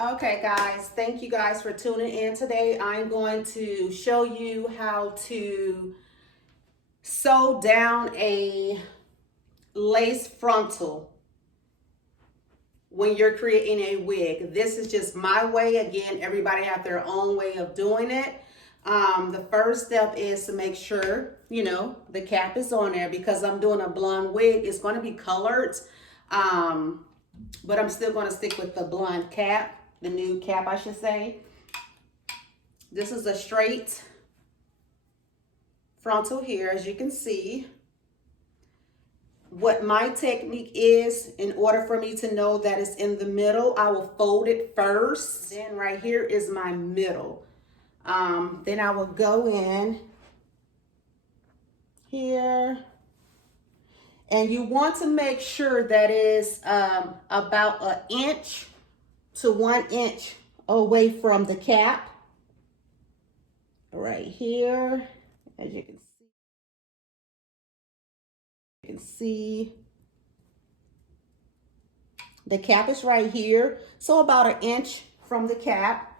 Okay, guys, thank you guys for tuning in today. I'm going to show you how to sew down a lace frontal when you're creating a wig. This is just my way. Again, everybody have their own way of doing it. The first step is to make sure, the cap is on there because I'm doing a blonde wig. It's going to be colored, but I'm still going to stick with the blonde cap. The new cap, I should say. This is a straight frontal here, as you can see. What my technique is, in order for me to know that it's in the middle, I will fold it first. Then right here is my middle. Then I will go in here. And you want to make sure that is about an inch to 1 inch away from the cap. Right here, as you can see, the cap is right here, so about an inch from the cap.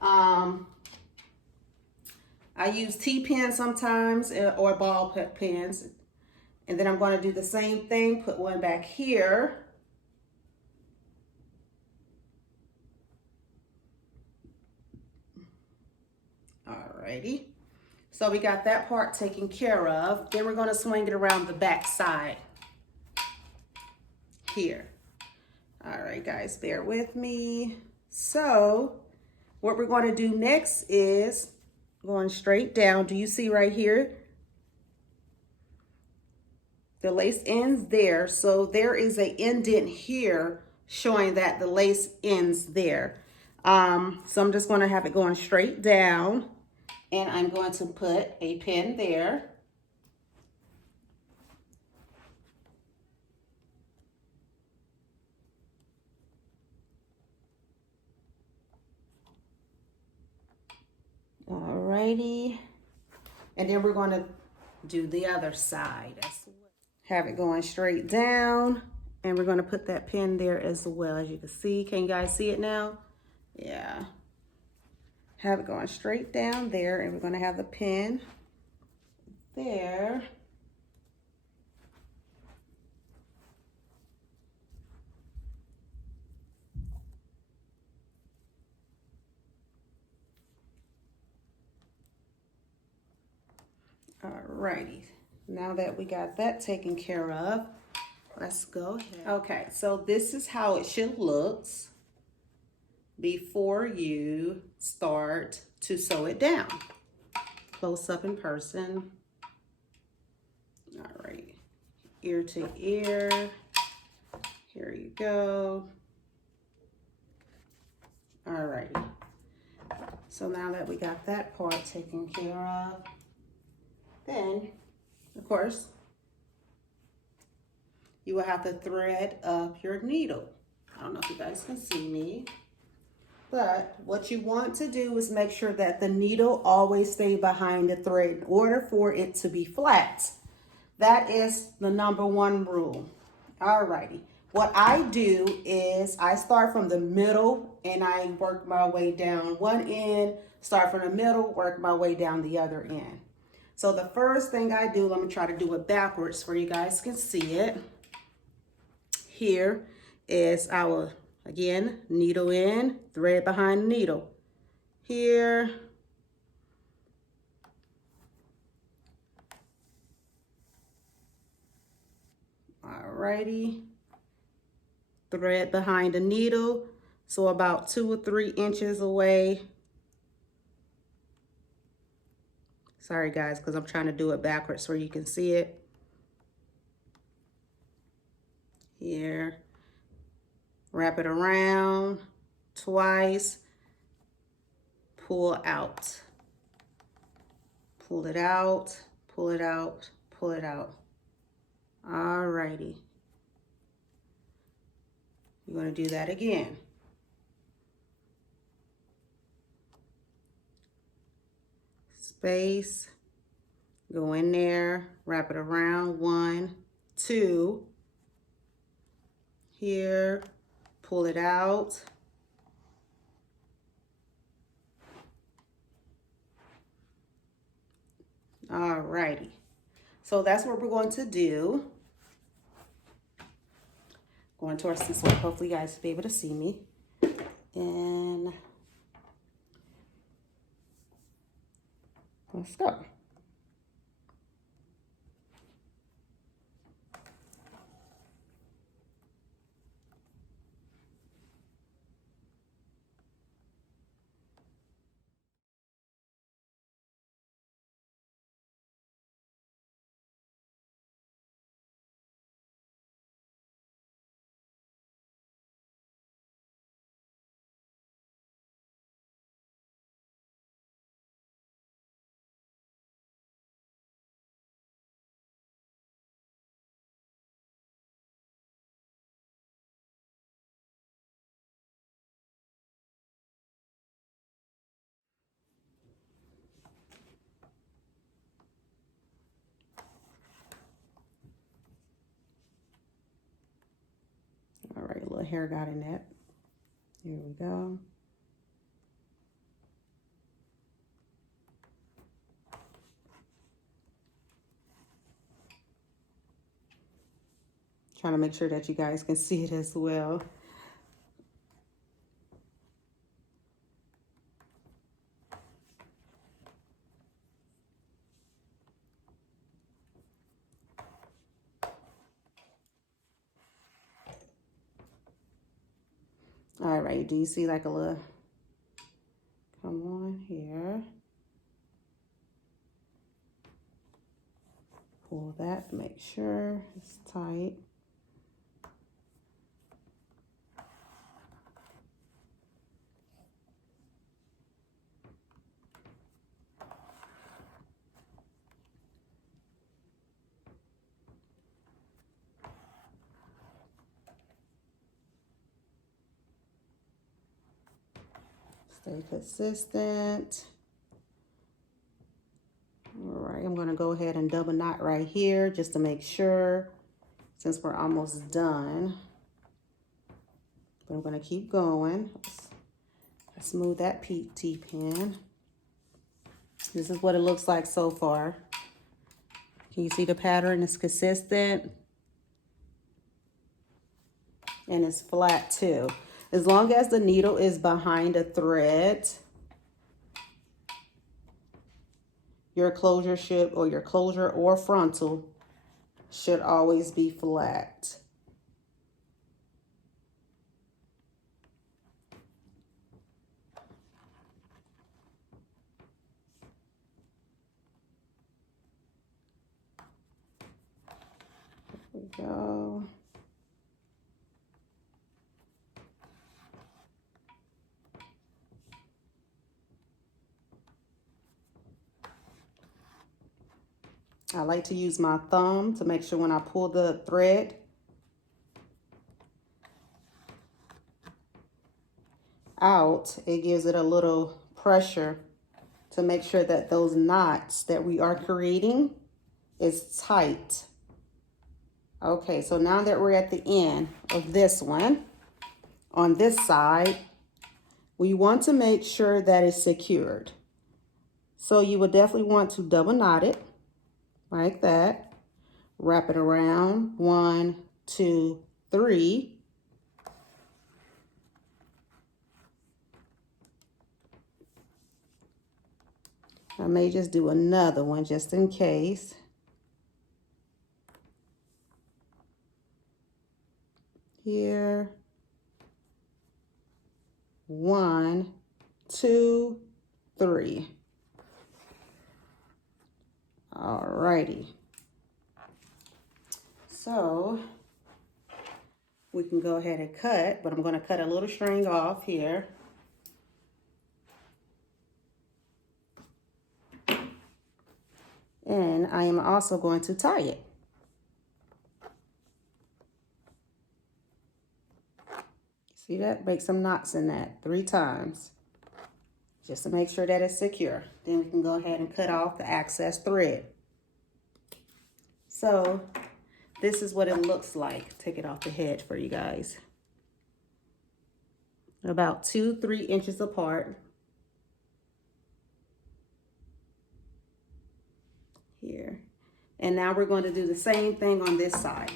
I use T-pins sometimes or ball pins, and then I'm going to do the same thing. Put one back here. Alrighty, so we got that part taken care of. Then we're going to swing it around the back side here. All right, guys, bear with me. So what we're going to do next is going straight down. Do you see right here? The lace ends there. So there is an indent here showing that the lace ends there. So I'm just going to have it going straight down. And I'm going to put a pin there. Alrighty. And then we're going to do the other side as well. Have it going straight down. And we're going to put that pin there as well. As you can see, can you guys see it now? Yeah. Have it going straight down there, and we're going to have the pin there. Alrighty, now that we got that taken care of, let's go ahead. Okay, so this is how it should look before you start to sew it down. Close up in person. All right, ear to ear. Here you go. All righty. So now that we got that part taken care of, then, of course, you will have to thread up your needle. I don't know if you guys can see me. But what you want to do is make sure that the needle always stays behind the thread in order for it to be flat. That is the #1 rule. Alrighty. What I do is I start from the middle and I work my way down one end, start from the middle, work my way down the other end. So the first thing I do, let me try to do it backwards where you guys can see it. Here is our, again, needle in, thread behind needle. Here. Alrighty. Thread behind the needle. So about 2 or 3 inches away. Sorry guys, because I'm trying to do it backwards so you can see it. Here. Wrap it around twice, pull out. Pull it out, pull it out, pull it out. Alrighty. You're going to do that again. Space, go in there, wrap it around, 1, 2. Here, pull it out, Alrighty. So that's what we're going to do. Going towards this way. Hopefully you guys will be able to see me. And let's go. All right, a little hair got in that. Here we go. Trying to make sure that you guys can see it as well. All right, do you see like a little, come on here. Pull that to make sure it's tight. Stay consistent. All right, I'm gonna go ahead and double knot right here just to make sure, since we're almost done. But I'm gonna keep going. Let's smooth that T-pin. This is what it looks like so far. Can you see the pattern is consistent? And it's flat too. As long as the needle is behind a thread, your closure should, or your closure or frontal should always be flat. There we go. I like to use my thumb to make sure when I pull the thread out, it gives it a little pressure to make sure that those knots that we are creating is tight. Okay, so now that we're at the end of this one, on this side, we want to make sure that it's secured. So you would definitely want to double knot it like that. Wrap it around, 1, 2, 3. I may just do another one just in case. Here. 1, 2, 3. Alrighty. So we can go ahead and cut, but I'm going to cut a little string off here. And I am also going to tie it. See that? Make some knots in that 3 times. Just to make sure that it's secure. Then we can go ahead and cut off the excess thread. So this is what it looks like. Take it off the head for you guys. About 2-3 inches apart. here. And now we're going to do the same thing on this side.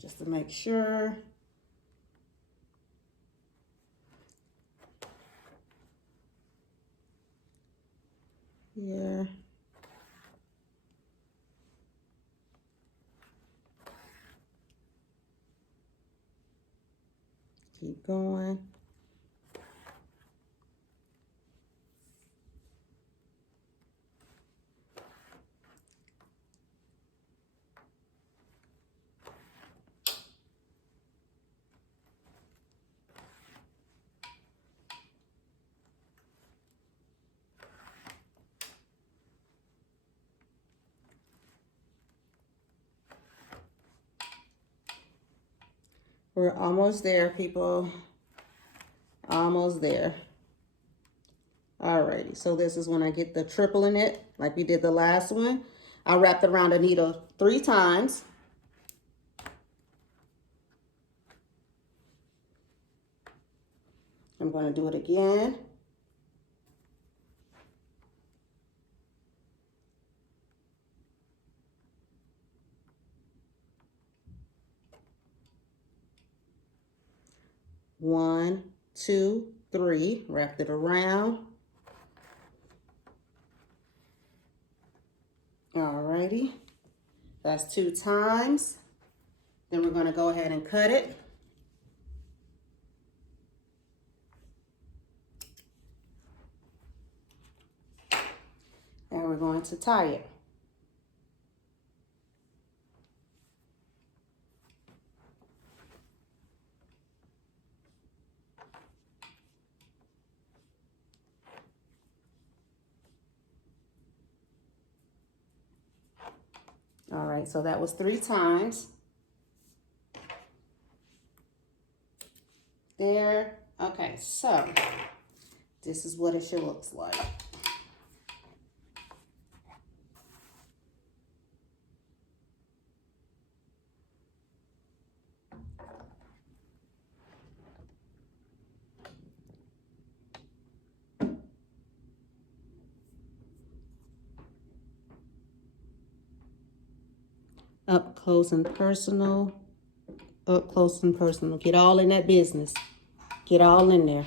Just to make sure. Here. Keep going. We're almost there, people. Almost there. Alrighty, so this is when I get the triple in it, like we did the last one. I wrapped it around the needle 3 times. I'm going to do it again. One, two, three. Wrapped it around. Alrighty, that's 2 times. Then we're going to go ahead and cut it. And we're going to tie it. All right, so that was 3 times. There. Okay, so this is what it should look like. Up close and personal. Up close and personal. Get all in that business. Get all in there.